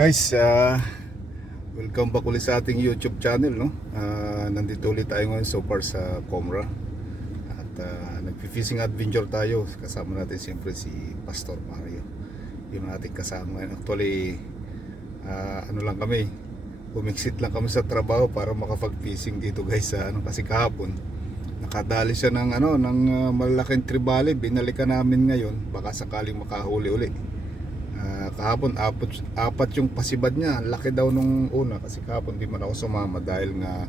Guys, welcome back ulit sa ating YouTube channel, no? Nandito ulit tayo ngayon so far sa Comra. At nagpi-fishing adventure tayo. Kasama natin siyempre si Pastor Mario. Yung ating kasama ngayon. Actually, ano lang kami, pumiksit lang kami sa trabaho para makapag-fishing dito guys. Kasi kahapon, nakadali siya ng malaking tribali. Binalikan namin ngayon. Baka sakaling makahuli uli. Kahapon apat yung pasibad niya. Laki daw nung una kasi kahapon di man ako sumama dahil nga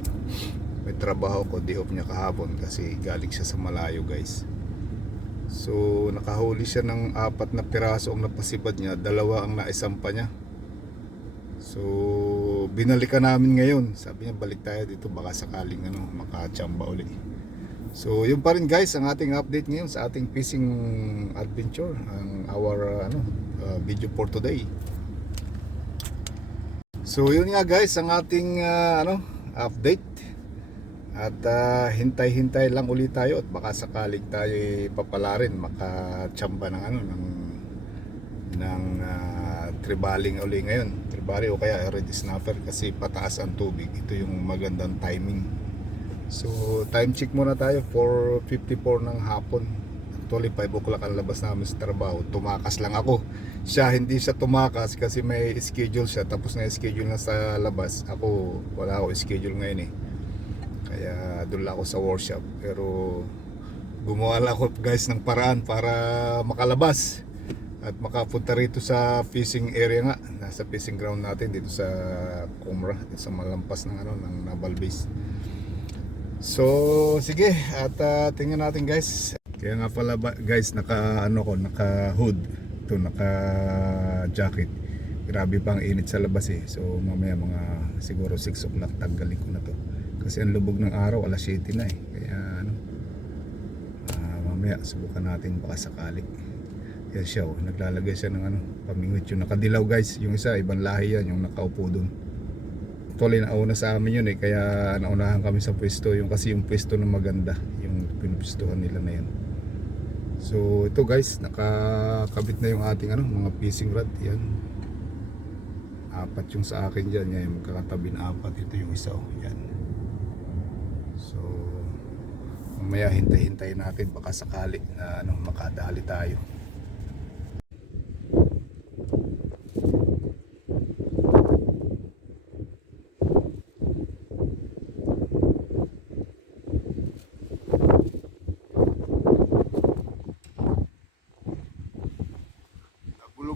may trabaho ko, di off niya kahapon kasi galing siya sa malayo guys. So nakahuli siya ng 4 na piraso ang napasibad niya, 2 ang naisampa niya. So binalikan namin ngayon, sabi niya balik tayo dito baka sakaling makachamba uli. So yun pa rin guys ang ating update ngayon sa ating fishing adventure, ang our video for today. So yun nga guys ang ating update. At hintay-hintay lang ulit tayo at baka sakaling tayo papalarin makachamba ng tribaling uli ngayon. Tribali o kaya red snapper kasi pataas ang tubig. Ito yung magandang timing. So time check muna tayo, 4:54 ng hapon. Actually 5 o'clock ang labas namin sa trabaho. Tumakas lang ako. Siya hindi siya tumakas kasi may schedule siya. Tapos na schedule na sa labas. Ako wala ako schedule ngayon eh. Kaya doon lang ako sa workshop. Pero gumawa lang ako guys ng paraan para makalabas at makapunta rito sa fishing area nga. Nasa fishing ground natin dito sa Comra, dito sa malampas ng ng Naval Base. So sige at tingnan natin guys. Kaya nga pala guys naka hood to, naka jacket. Grabe pang init sa labas eh. So mamaya mga siguro 6 o'clock tanggalin ko na to. Kasi ang lubog ng araw alas 7 na eh. Kaya mamaya subukan natin baka sakali. Yan siya naglalagay siya ng pamingwit yung nakadilaw guys. Yung isa ibang lahi yan, yung nakaupo doon. Actually nauna sa amin yun eh, kaya naunahan kami sa pwesto yung kasi yung pwesto na maganda yung pinupwestuhan nila na yan. So ito guys, nakakabit na yung ating mga fishing rod. Yan 4 yung sa akin dyan, yan yung magkakatabi na 4. Ito yung isa yan. So mamaya hintay-hintay natin baka sakali na makadali tayo.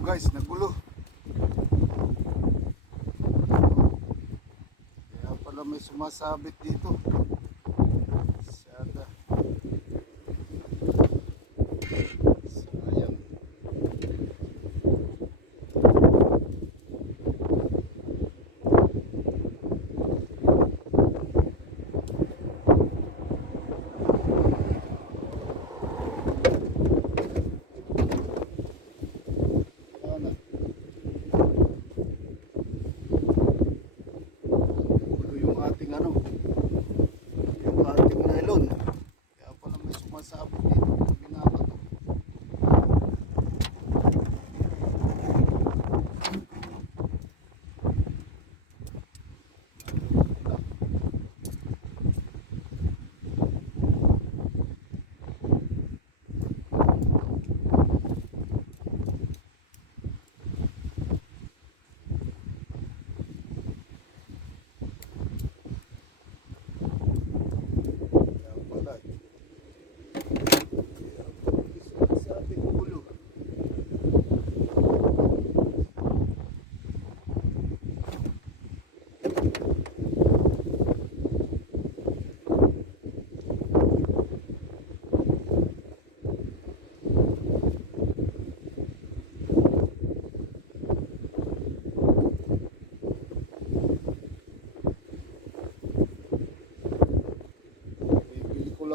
Guys, nagulo. Kaya pala may sumasabit dito. Sada. Sayang.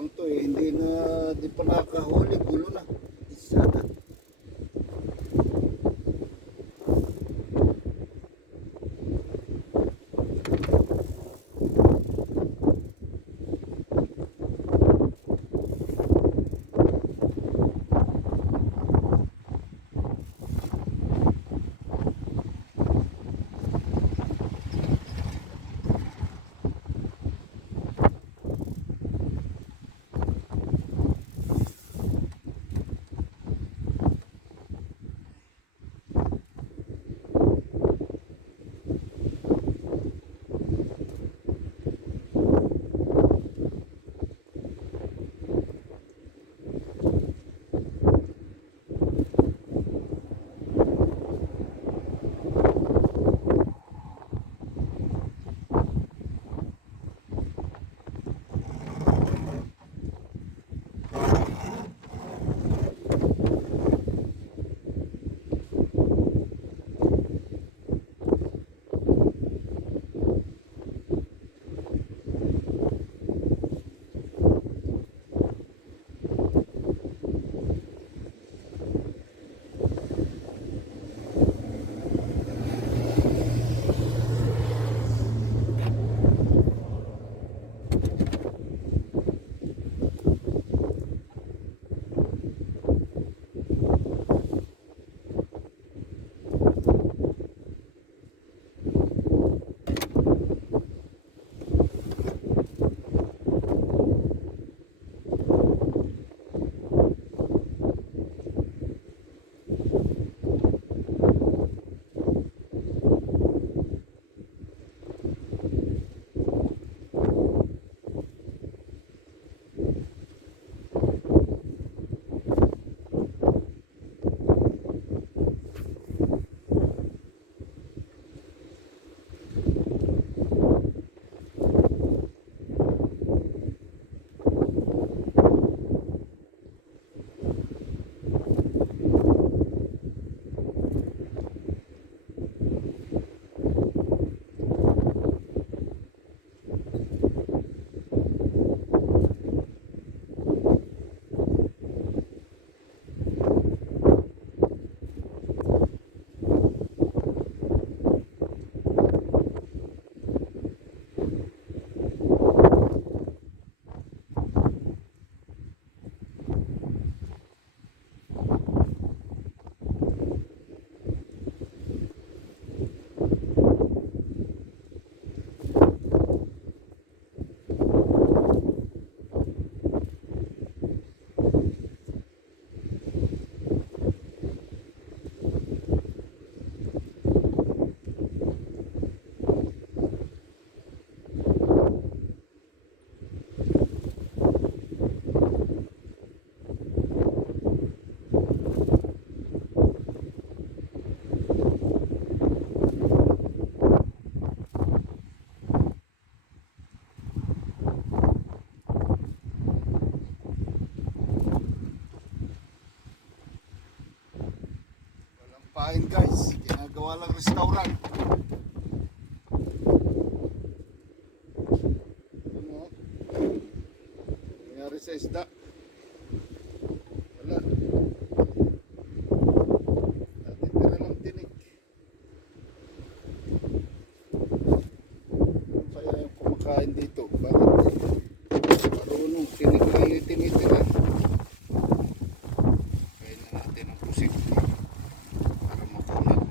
lang to eh, di pa nakakahuli, gulo na. Isada. restaurant. Ano? Nangyari sa isda. Wala. Natitira lang tinik. Ano kaya yung kumakain dito? Bakit? Marunong tinik lang yung tinitira. Kain na natin ang pusit para mapunat.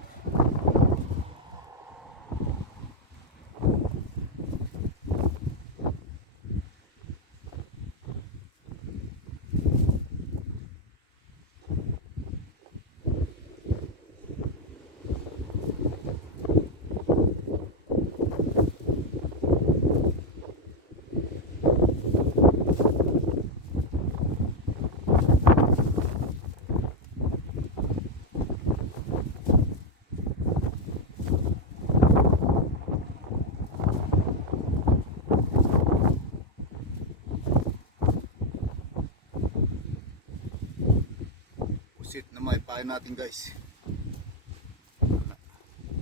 Pusit na may pain natin guys.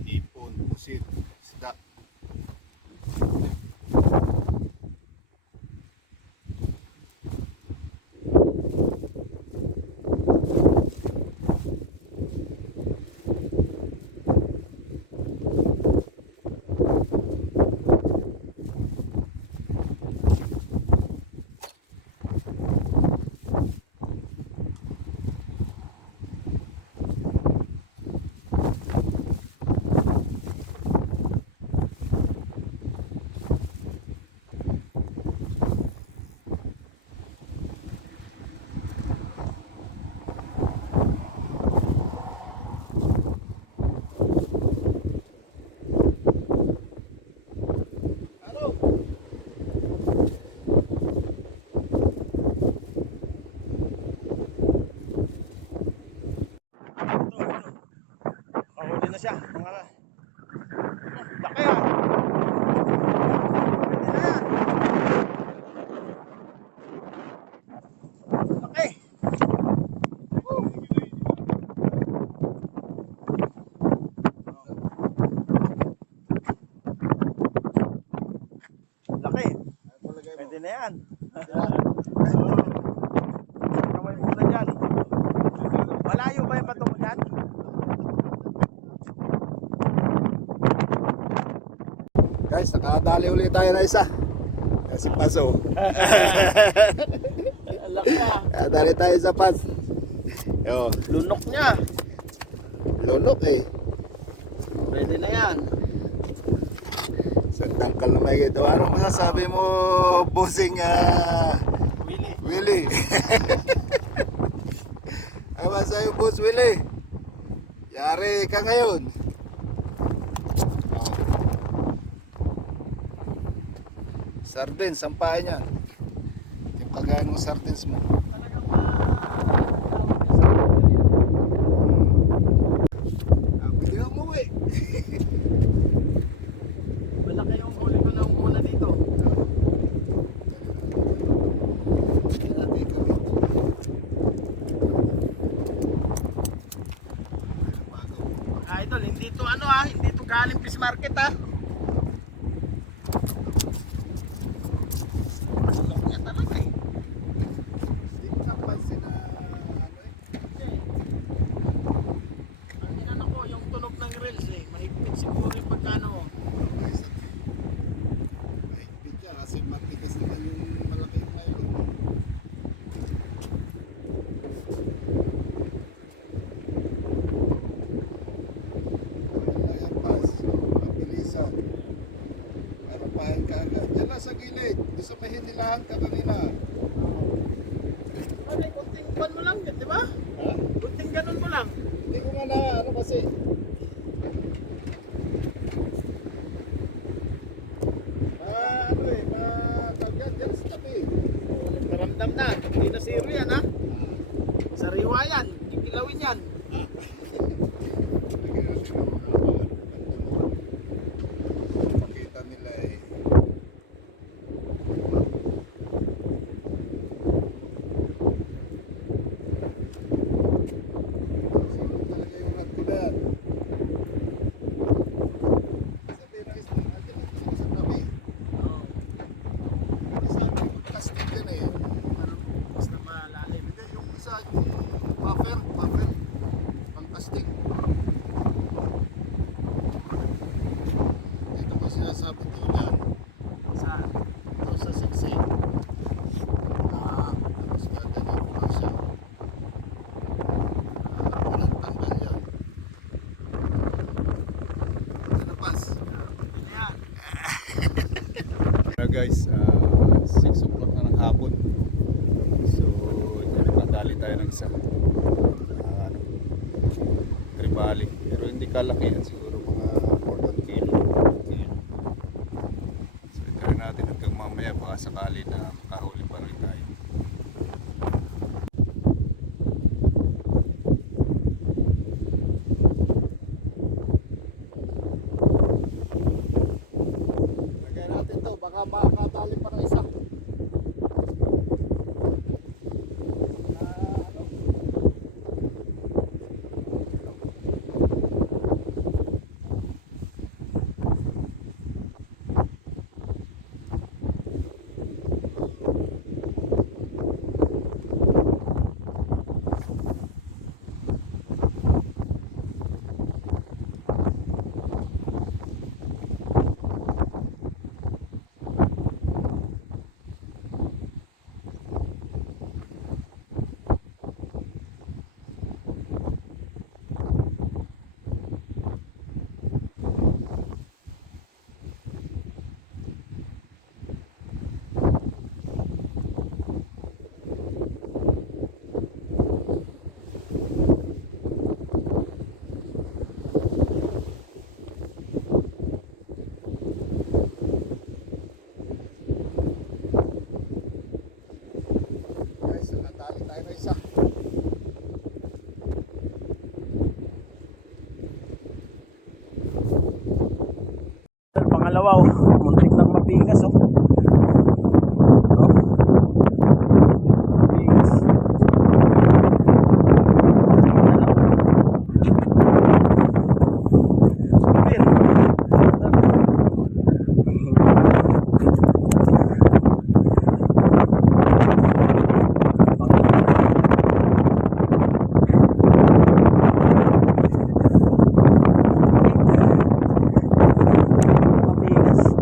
Hipon, pusit, isda. Mahuli na siya. Mga laki ah. Pwede na yan. Laki. Laki. Pwede na yan. Kamay muna dyan. Malayo ba yung patungo dyan? Guys, nakadali ulit tayo na isa. Kasi paso. Laki ah. Nakadali tayo sa pas. Yo, Lunok niya. lunok eh. Pwede na yan. Sa tangkal na may ito. Ano masasabi mo, bossing Willie. Willie? Ano masasabi mo, boss Willie? Yari ka ngayon. Sardines, sampahan niya. Yung kagaya ng sardines mo. Pwede nga umuwi. Malaki yung huli ko ng una dito. Kaya natin kami. Mga idol, hindi to ano ah, hindi to galing fish market ah. Lunok niya talaga eh. Hindi ko napansin na Ang inano ko, yung tunog ng reels eh, mahigpit siguro yung pagkano. mahigpit siya kasi matigas naman yung malaki yung nylon. Wala yung pas, mabilisan. Para pahin ka agad. Diyan lang sa gilid, doon sa mahinilahan ka kanina. Ano, kunting pan mo lang yan, di ba? Ha? Kunting ganun mo lang. Hindi ko nga na ano kasi. Ano eh, matagyan dyan sa tabi. Nagkaramdam na, hindi na zero yan ha. Sariwa yan, kikilawin yan. Pakita nila eh. guys, 6 o'clock na ng hapon. So nakadali tayo ng isa tribali, pero hindi kalakihan, siguro mga 4 kilo. So itry natin hanggang mamaya, baka sakali na makahuli pa rin tayo. Lagay natin to, baka makatali pa ng isa. Guys, nakatali tayo ng isa. Pangalawa, muntik nang mapigas oh. Mapigas. Mapigas.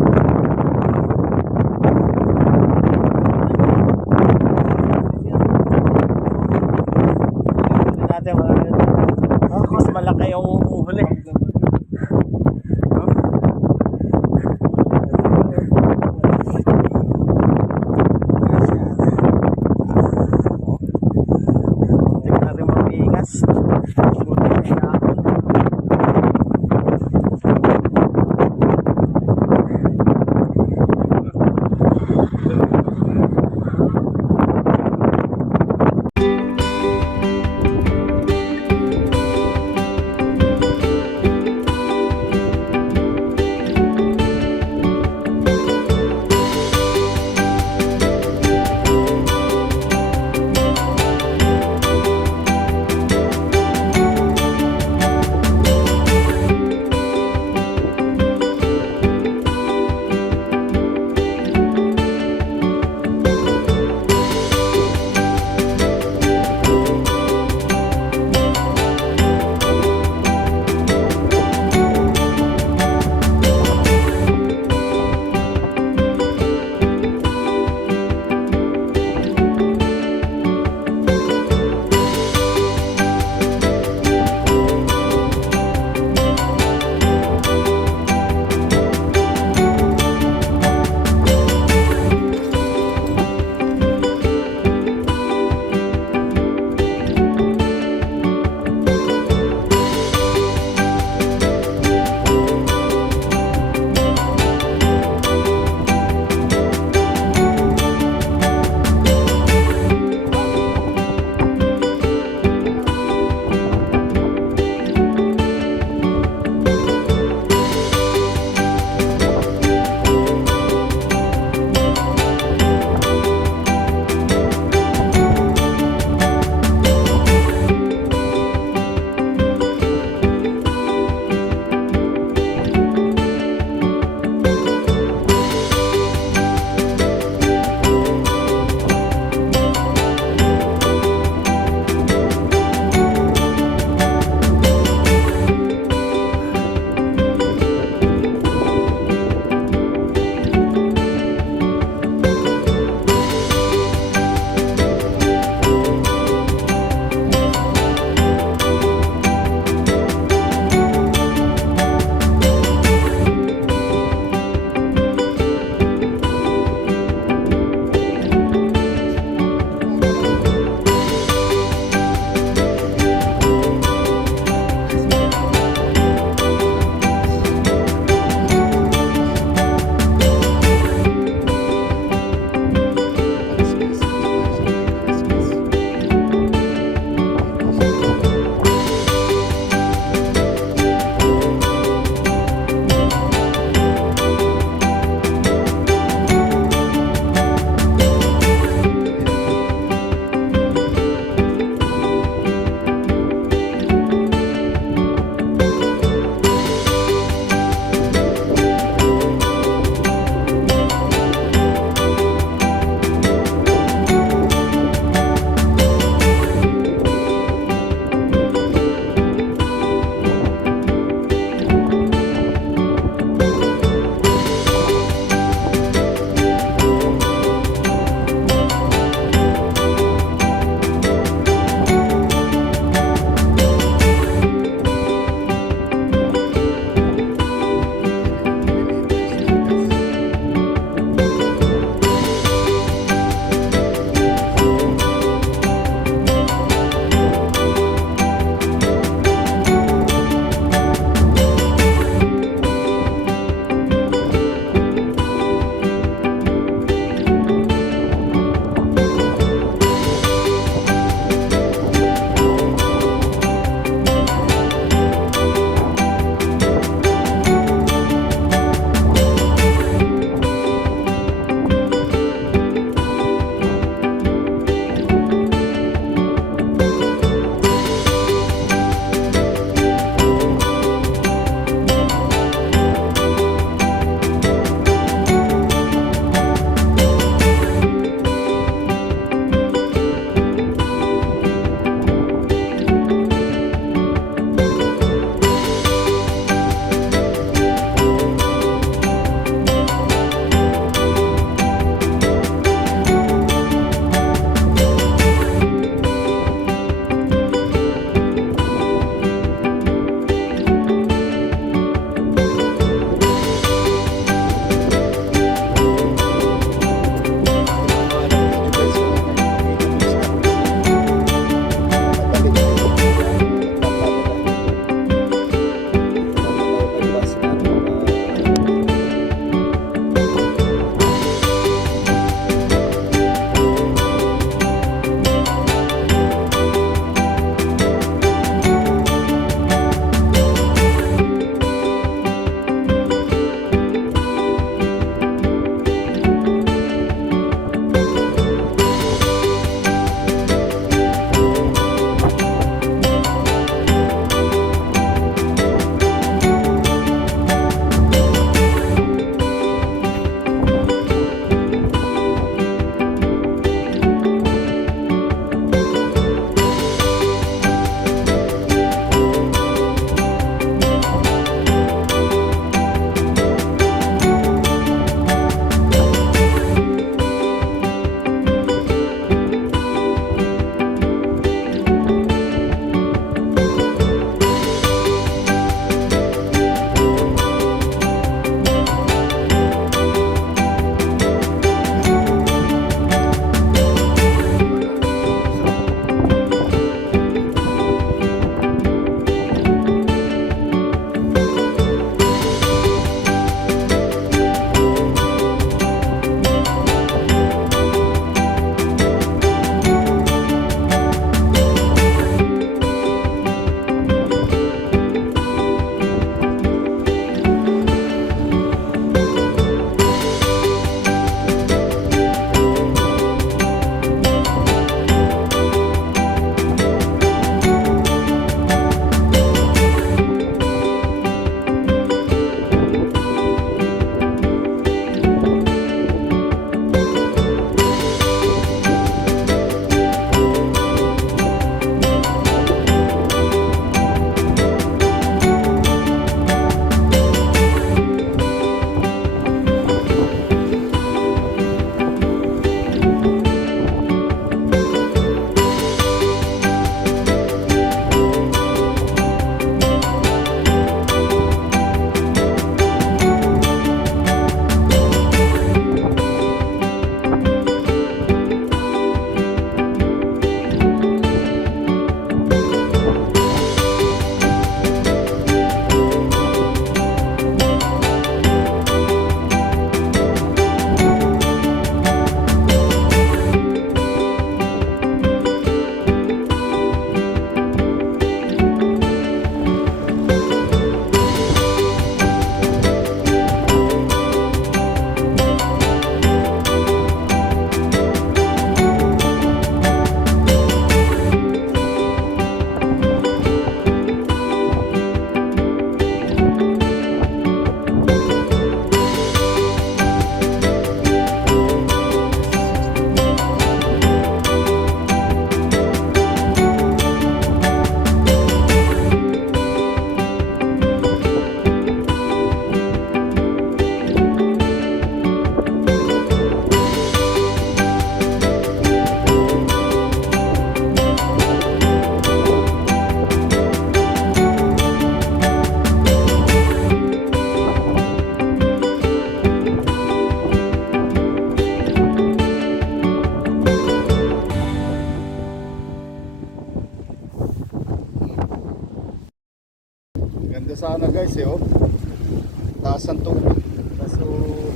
mataas ang tubig. Kaso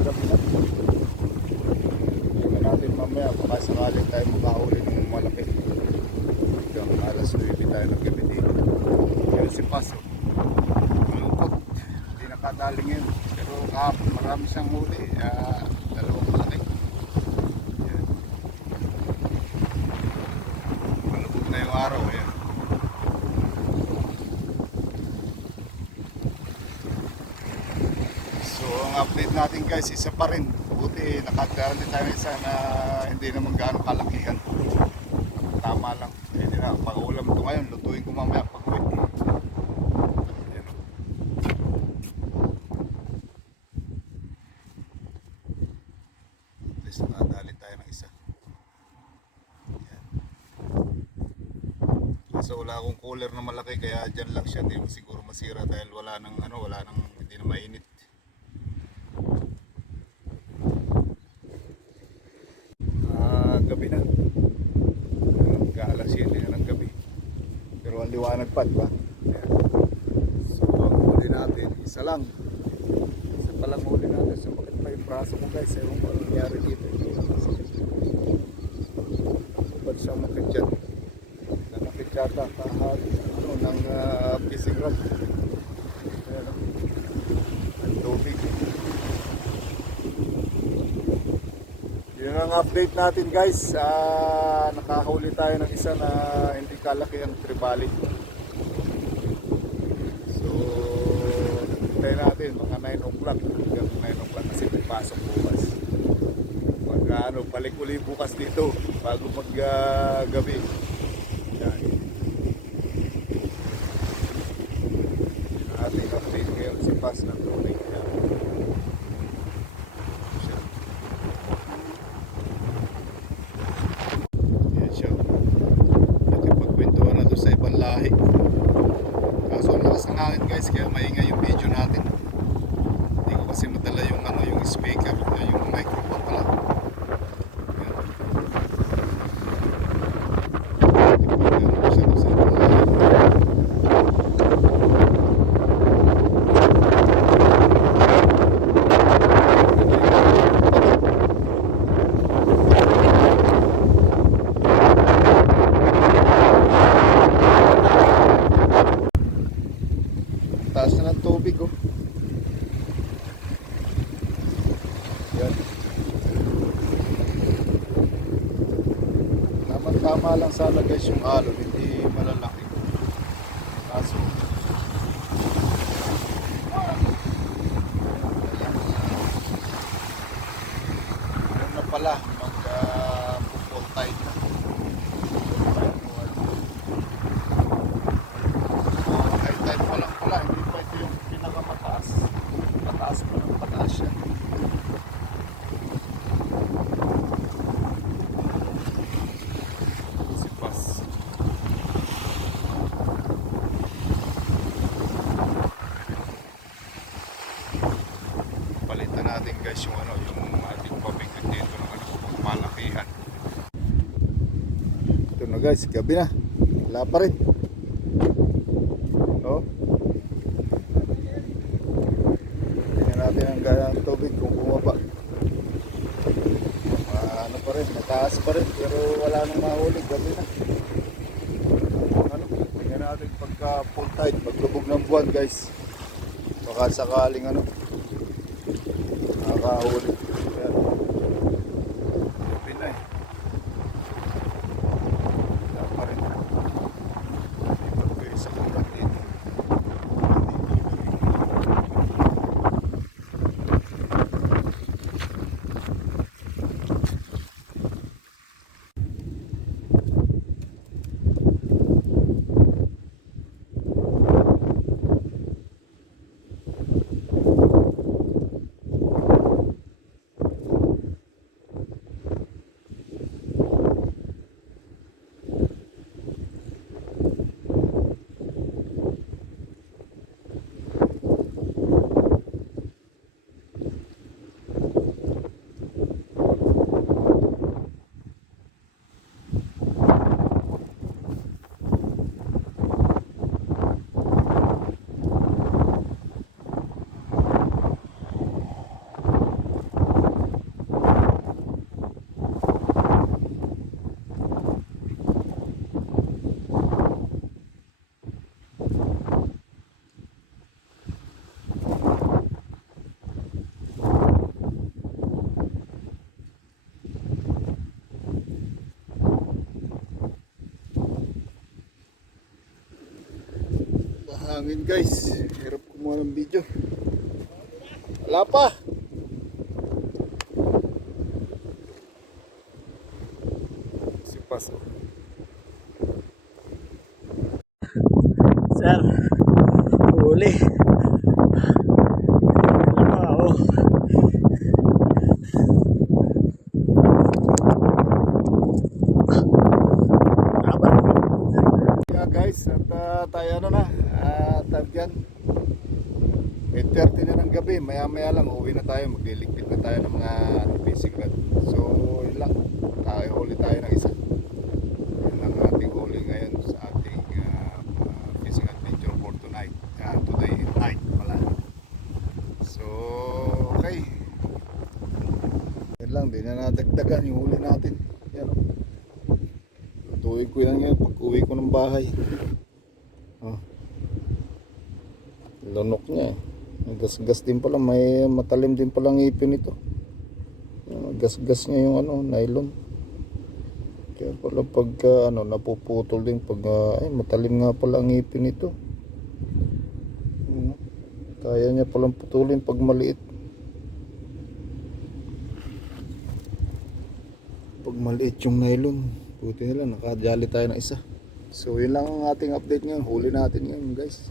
gabi na. Tingnan natin mamaya baka sakaling tayo makahuli ng malaki. Hanggang alas 9 tayo ng gabi dito. Yun si Paso. Malungkot. Hindi nakadaling yun. Pero kahapon marami siyang huli. Dalawang malaki. Yan. Malungkot na yung araw. Yan. So ang update natin guys, isa pa rin. Buti nakadaan din tayo isa na hindi naman gaano kalakihan. Tama lang. Hindi na, pag-ulam ito ngayon, lutuin ko mamaya pag-uwi. Ayan. At least nakadali tayo ng isa. Ayan. So wala akong cooler na malaki kaya dyan lang siya. Hindi mo siguro masira dahil wala nang hindi na mainit. Gabi na. Alas 7 na ng gabi. Pero ang liwanag pa, diba? Ayan. So ang huli natin, isa lang. Isa pa lang huli natin. So bakit pa yung braso ko guys? Ewan ko anong nangyari dito. Ba't siya makit dyan? Nanakit yata kahal ng fishing rod. Ayan o. Ang tubig. Yun ang update natin guys. Nakahuli tayo ng isa na hindi kalaki ang tribali. So tayo natin mga 9 o'clock hanggang 9 o'clock kasi may pasok bukas. Balik uli bukas dito bago mag gabi. Yan. Yun ang ating update ngayon si Pas ng tubig. Sa ibang lahi. Kaso ang lakas ng hangin guys, kaya maingay yung video natin. Hindi ko kasi madala yung speaker, yung microphone pala. Taas na ng tubig oh. Yan. Tama lang sana guys yung alon, hindi malalaki. Kaso ano na pala mag-full tide na. High tide pa lang pala, hindi pa ito yung pinakamataas. Mataas pa lang, pataas yan. Si Pas. Palitan natin guys yung yung ating pabingkit dito ng malakihan. Ito na guys, gabi na. Wala pa rin. Oh. Tingnan natin ang gaya ng tubig kung bumaba. Ano pa rin, mataas pa rin pero wala nang mahuli, gabi na. Tingnan natin pagka full tide, paglubog ng buwan guys. Baka sakaling nakakahuli. Ayan. Gabi na eh. Wala pa rin. Ipag ko yung sa kulat dito. hangin guys. Hirap kumuha ng video. Wala pa. Si Paso. Sir, huli. Wow. Aban. Yeah guys, at tayo ano na. At yan. 8:30 na ng gabi. Maya maya lang uwi na tayo. Magliligpit na tayo ng mga fishing rod. So yun lang. Tayo huli tayo ng isa. Yan ang ating huli ngayon sa ating fishing adventure for tonight. Today night pala. So okay. Yan lang. Di na nadagdagan yung huli natin. Yan. Tuwig ko yan ngayon pag uwi ko ng bahay. Oh. Lunok niya eh. Gas-gas din pala, may matalim din pala ngipin ito. Gas-gas niya yung ano, nylon. Kaya pala pagka napuputol din pag ay matalim nga pala ang ngipin ito. Kaya niya palang putulin pag maliit. Pag maliit yung nylon, buti nila nakadali tayo ng isa. So yun lang ang ating update ngayon. Huli natin ngayon guys.